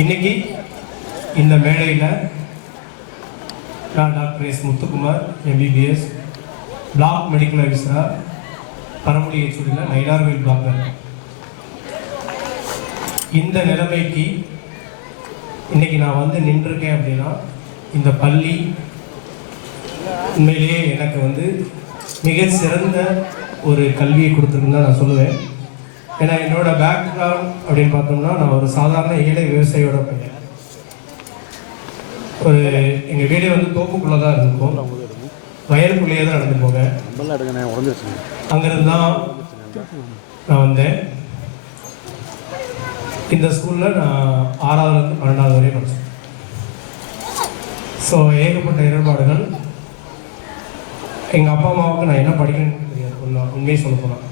இன்னைக்கு இந்த மேடையில் நான் doctor S Muthukumar MBBS block medical ஆஃபீஸராக பரமுடி ஹெச்ஓடியில் நைனார்வேல் பிளாக்ல இந்த நிலைமைக்கு இன்னைக்கு நான் வந்து நின்றுருக்கேன் அப்படின்னா இந்த பள்ளி உண்மையிலேயே எனக்கு வந்து மிக சிறந்த ஒரு கல்வியை கொடுத்துருக்குன்னு தான் நான் சொல்லுவேன். ஏன்னா என்னோட பேக்ரவுண்ட் அப்படின்னு பார்த்தோம்னா நான் ஒரு சாதாரண ஏழை விவசாயியோட பையன். ஒரு எங்கள் வீடே வந்து தோப்புக்குள்ளே தான் இருக்கும், வயலுக்குள்ளேயே தான் நடந்து போவேன். அங்கேருந்து தான் நான் வந்தேன். இந்த ஸ்கூலில் நான் 6ஆவதுலேருந்து 12ஆவது வரையும் படித்தேன். ஸோ ஏகப்பட்ட இடர்பாடுகள். எங்கள் அப்பா அம்மாவுக்கு நான் என்ன படிக்கணும்னு தெரியாது, உண்மையை சொல்ல போனால்.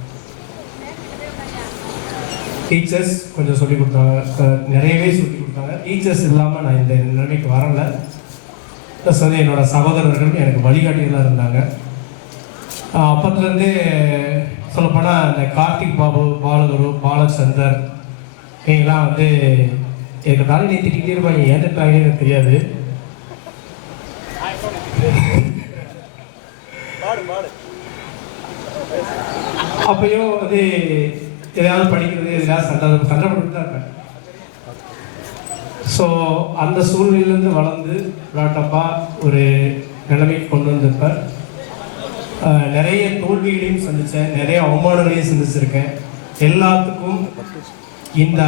டீச்சர்ஸ் கொஞ்சம் சொல்லிக் கொடுத்தாங்க, நிறையவே சொல்லிக் கொடுத்தாங்க. டீச்சர்ஸ் இல்லாமல் நான் இந்த நிலைமைக்கு வரலை. ப்ளஸ் வந்து என்னோடய சகோதரர்கள் எனக்கு வழிகாட்டிகளாக இருந்தாங்க. அப்பத்துலேருந்தே சொல்லப்போனால் இந்த கார்த்திக் பாபு, பாலகுரு, பாலச்சந்தர் இவங்கெல்லாம் வந்து எனக்கு தானே நீ திட்டிகிட்டே இருப்பாங்க, ஏன் திட்டாங்கன்னு எனக்கு தெரியாது. அப்பையும் வந்து எதையாவது படிக்கிறது, எதையாவது சண்டை தான் இருப்பேன். ஸோ அந்த சூழ்நிலையிலேருந்து வளர்ந்து ப்ராட்டப்பாக ஒரு நிலைமைக்கு கொண்டு வந்திருப்ப நிறைய தோல்விகளையும் சந்தித்தேன், நிறைய அவமானங்களையும் சந்திச்சிருக்கேன். எல்லாத்துக்கும் இந்த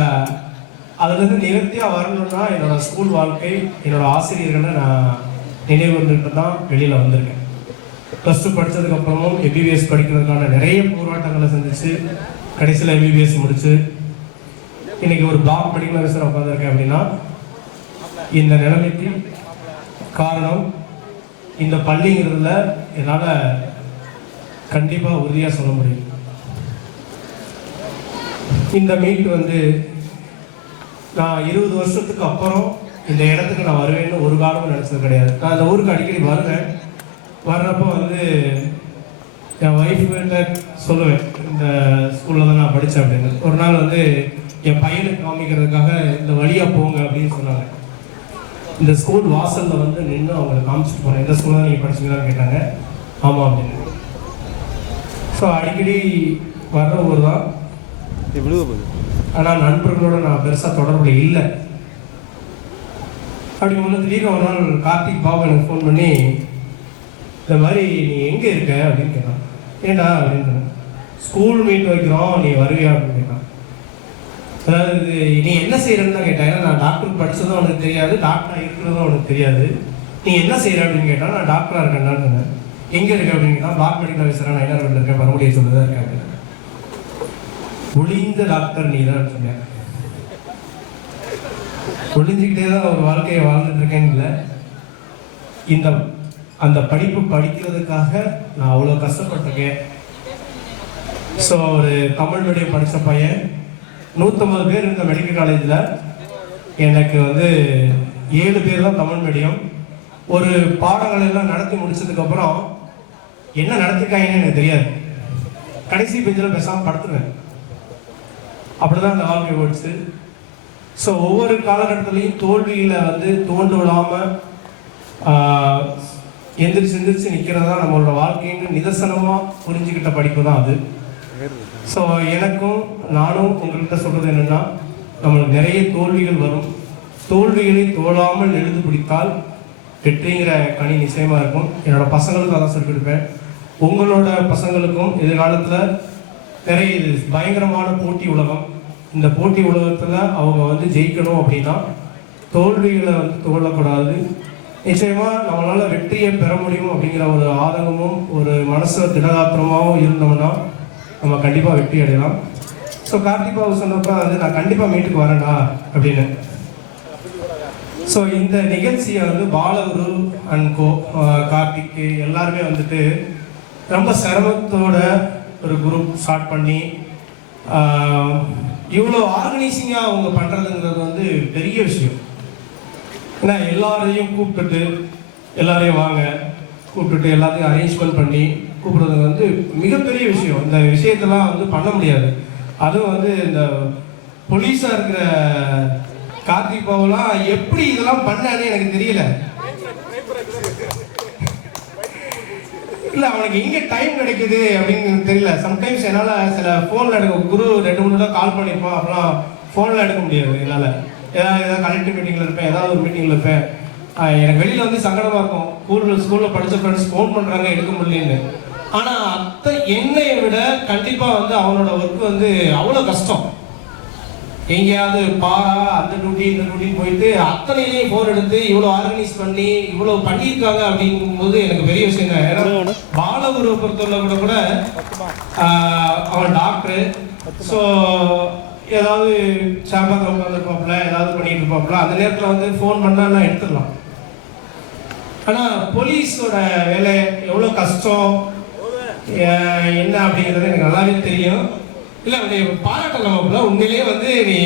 அதுலேருந்து நிவர்த்தியாக வரணும்னா என்னோடய ஸ்கூல் வாழ்க்கை, என்னோடய ஆசிரியர்களை நான் நினைவு வந்துட்டு தான் வெளியில் வந்திருக்கேன். +2 படித்ததுக்கப்புறமும் MBBS படிக்கிறதுக்கான நிறைய போராட்டங்களை சந்தித்து கடைசியில் MBBS முடித்து இன்றைக்கி ஒரு பிளாக் மெடிக்கல் ஆஃபீஸராக உட்காந்துருக்கேன். அப்படின்னா இந்த நிலைமைக்கு காரணம் இந்த பள்ளிங்கிறதுல என்னால் கண்டிப்பாக உறுதியாக சொல்ல முடியும். இந்த மீட் வந்து நான் 20 வருஷத்துக்கு அப்புறம் இந்த இடத்துக்கு நான் வருவேன்னு ஒரு காலமும் நினச்சது கிடையாது. நான் இந்த ஊருக்கு அடிக்கடி வருவேன். வர்றப்போ வந்து என் ஒய்ஃப்கிட்ட சொல்லுவேன், இந்த ஸ்கூலில் தான் நான் படித்தேன் அப்படின்னு. ஒரு நாள் வந்து என் பையனுக்கு காமிக்கிறதுக்காக இந்த வழியாக போங்க அப்படின்னு சொன்னாங்க. இந்த ஸ்கூல் வாசலில் வந்து நின்று அவங்களை காமிச்சிட்டு போனேன். இந்த ஸ்கூலில் தான் நீங்கள் படிச்சிங்களான்னு கேட்டாங்க. ஆமாம் அப்படின்னு. ஸோ அடிக்கடி வர்ற ஊர் தான், ஆனால் நண்பர்களோட நான் பெருசாக தொடர்பில் இல்லை. அப்படி ஒன்று திடீர்னு ஒரு நாள் கார்த்திக் பாபு எனக்கு ஃபோன் பண்ணி இந்த மாதிரி நீ எங்கே இருக்க அப்படின்னு கேட்டான். ஏண்டா அப்படின்னு, ஸ்கூல் மீட் வைக்கிறோம், நீ வருவியா அப்படின்னு கேட்டான். அதாவது நீ என்ன செய்கிறன்னு தான் கேட்டேன். ஏன்னா நான் டாக்டர் படித்ததும் அவனுக்கு தெரியாது, டாக்டராக இருக்கிறதும் அவனுக்கு தெரியாது. நீ என்ன செய்கிற அப்படின்னு கேட்டால் நான் டாக்டராக இருக்கேன்னு சொன்னேன். எங்கே இருக்க அப்படின்னு கேட்டால் பிளாக் மெடிக்கல் ஆஃபீஸராக நைனார்வேலில் இருக்கேன், பரமுடியை சொல்லிதான் இருக்கேன் அப்படின்னு. ஒளிந்த டாக்டர் நீ தான் சொன்னேன். ஒளிஞ்சிக்கிட்டே தான் ஒரு வாழ்க்கையை வாழ்ந்துட்டு இருக்கேன்னு இல்லை, இந்த அந்த படிப்பு படிக்கிறதுக்காக நான் அவ்வளோ கஷ்டப்பட்டிருக்கேன். ஸோ ஒரு தமிழ் மீடியம் படித்த பையன், 150 பேர் இருந்த மெடிக்கல் காலேஜில் எனக்கு வந்து 7 பேர் தான் தமிழ் மீடியம். ஒரு பாடங்கள் எல்லாம் நடத்தி முடிச்சதுக்கப்புறம் என்ன நடத்திருக்காங்கன்னு எனக்கு தெரியாது. கடைசி பெஞ்சில் பேசாமல் படுத்துருவேன். அப்படி தான் அந்த வாழ்க்கை போயிடுச்சு. ஸோ ஒவ்வொரு காலகட்டத்துலேயும் தோல்வியில் வந்து தோண்டு விடாமல் எந்திரிச்சு நிற்கிறது தான் நம்மளோட வாழ்க்கைன்னு நிதர்சனமாக புரிஞ்சுக்கிட்ட படிப்பு தான் அது. ஸோ எனக்கும் நானும் உங்கள்கிட்ட சொல்கிறது என்னென்னா, நம்மளுக்கு நிறைய தோல்விகள் வரும். தோல்விகளை தோழாமல் எழுது பிடித்தால் வெற்றிங்கிற கனி நிச்சயமாக இருக்கும். என்னோடய பசங்களுக்கும் அதான் சொல்லி கொடுப்பேன். உங்களோட பசங்களுக்கும் எதிர்காலத்தில் நிறைய பயங்கரமான போட்டி உலகம். இந்த போட்டி உலகத்தில் அவங்க வந்து ஜெயிக்கணும் அப்படின்னா தோல்விகளை வந்து தோழக்கூடாது. நிச்சயமாக நம்மளால் வெற்றியை பெற முடியும் அப்படிங்கிற ஒரு ஆதங்கமும் ஒரு மனசு திடகாத்திரமாகவும் இருந்தோம்னா நம்ம கண்டிப்பாக வெற்றி அடையலாம். ஸோ கார்த்திக் பாபு சொன்னப்போ வந்து நான் கண்டிப்பாக மீட்டுக்கு வரேன்டா அப்படின்னு. ஸோ இந்த நிகழ்ச்சியை வந்து பாலகுரு அண்ட் கோ, கார்த்திக் எல்லாருமே வந்துட்டு ரொம்ப சிரமத்தோட ஒரு குரூப் ஸ்டார்ட் பண்ணி இவ்வளோ ஆர்கனைசிங்காக அவங்க பண்ணுறதுங்கிறது வந்து பெரிய விஷயம். ஏன்னா எல்லாரையும் கூப்பிட்டுட்டு எல்லாரையும் வாங்க கூப்பிட்டுட்டு எல்லாத்தையும் அரேஞ்ச்மெண்ட் பண்ணி கூப்பிடுறது வந்து மிகப்பெரிய விஷயம். இந்த விஷயத்தெல்லாம் வந்து பண்ண முடியாது. அதுவும் வந்து இந்த போலீஸாக இருக்கிற கார்த்திக் பாபுலாம் எப்படி இதெல்லாம் பண்ணானே எனக்கு தெரியல. இல்லை அவனுக்கு எங்கே டைம் கிடைக்குது அப்படின்னு எனக்கு தெரியல. சம்டைம்ஸ் என்னால் சில ஃபோனில் எடுக்க குரு 2-3 தடவை கால் பண்ணியிருப்பான், அப்போலாம் ஃபோனில் எடுக்க முடியாது என்னால். ஏதாவது கலெக்டிவ் மீட்டிங்கில் இருப்பேன், ஏதாவது ஒரு மீட்டிங்கில் இருப்பேன். எனக்கு வெளியில் வந்து சங்கடமாக இருக்கும். ஸ்கூலில் படித்த ஃப்ரெண்ட்ஸ் ஃபோன் பண்ணுறாங்க எடுக்க முடியலன்னு. ஆனால் அத்தை என்னையை விட கண்டிப்பாக வந்து அவனோட ஒர்க் வந்து அவ்வளோ கஷ்டம். எங்கேயாவது பாரா அந்த டியூட்டி இந்த டியூட்டின்னு போயிட்டு அத்தனையிலையும் ஃபோன் எடுத்து இவ்வளோ ஆர்கனைஸ் பண்ணி இவ்வளோ பண்ணியிருக்காங்க அப்படிங்கும்போது எனக்கு பெரிய விஷயம் தான். ஏன்னா பாலகுருவை பொறுத்தவரை கூட அவன் டாக்டரு. ஸோ ஏதாவது சாம்பாக உட்காந்துருப்பாப்புல, ஏதாவது பண்ணிட்டு இருப்பாப்புல, அந்த நேரத்தில் வந்து ஃபோன் பண்ணால் எடுத்துடலாம். ஆனால் போலீஸோட வேலை எவ்வளோ கஷ்டம் என்ன அப்படிங்கிறது எனக்கு நல்லாவே தெரியும். இல்லை வந்து பாராட்டலாமாப்புல, உண்மையிலேயே வந்து நீ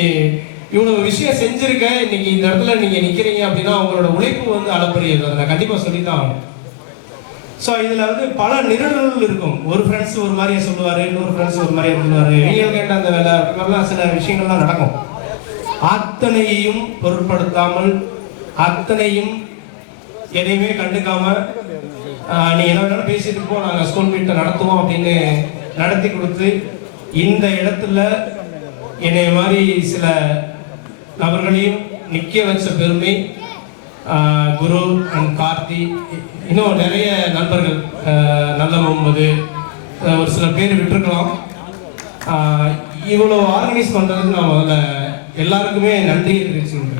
இவ்வளோ விஷயம் செஞ்சுருக்க, இன்னைக்கு இந்த இடத்துல நீங்கள் நிற்கிறீங்க அப்படின்னா அவங்களோட உழைப்பு வந்து அளப்பரியது. அதை நான் கண்டிப்பாக சொல்லி தான் ஆகணும். ஸோ இதில் வந்து பல நிறுவனங்கள் இருக்கும். ஒரு ஃப்ரெண்ட்ஸ் ஒரு மாதிரியே சொல்லுவார், இன்னொரு ஃப்ரெண்ட்ஸ் ஒரு மாதிரியே சொல்லுவார், நீங்கள் கேட்ட அந்த வேலை அப்படிலாம் சில விஷயங்கள்லாம் நடக்கும். அத்தனையும் பொருட்படுத்தாமல், அத்தனையும் எதையுமே கண்டுக்காமல் நீ என்ன வேணாலும் பேசிட்டு போ, நாங்கள் ஸ்கூல் மீட்டை நடத்துவோம் அப்படின்னு நடத்தி கொடுத்து இந்த இடத்துல என்னை மாதிரி சில நபர்களையும் நிற்க வச்ச பெருமை குரு அண்ட் கார்த்தி, இன்னும் நிறைய நண்பர்கள், நல்ல முகமது, ஒரு சில பேர் விட்டுருக்கலாம். இவ்வளோ ஆர்கனைஸ் பண்ணுறதுக்கு நான் முதல்ல எல்லாருக்குமே நன்றியை தெரிவிச்சுருக்கேன்.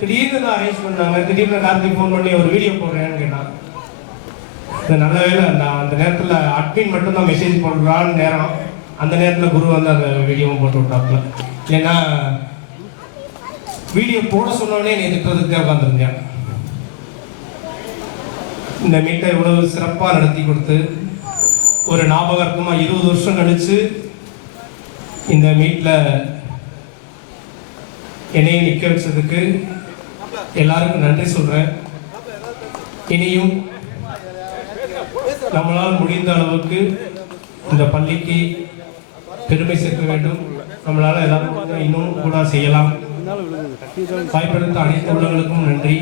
திடீர்னு நான் அரேஞ்ச் பண்ணாங்க, திடீர்னு கார்த்திக் ஃபோன் பண்ணி ஒரு வீடியோ போடுறேன்னு கேட்டான். இது நல்ல வேலை, நான் அந்த நேரத்தில் அட்மின் மட்டும்தான் மெசேஜ் போடுறான்னு நேரம், அந்த நேரத்தில் குரு வந்து அந்த வீடியோவும் போட்டு விட்டாப்புல. ஏன்னா வீடியோ போட சொன்னோடனே நீ திட்டத்துக்கு உட்காந்துருந்தேன். இந்த மீட்டை இவ்வளவு சிறப்பாக நடத்தி கொடுத்து ஒரு ஞாபகார்த்தமாக 20 வருஷம் கழிச்சு இந்த மீட்டில் என்னையும் நிற்க வச்சதுக்கு எல்லாருக்கும் நன்றி சொல்கிறேன். இனியும் நம்மளால் முடிந்த அளவுக்கு இந்த பள்ளிக்கு பெருமை சேர்க்க வேண்டும். நம்மளால் எல்லாரும் இன்னும் கூட செய்யலாம். வாய்ப்பெடுத்த அனைத்து உள்ளவர்களுக்கும் நன்றி.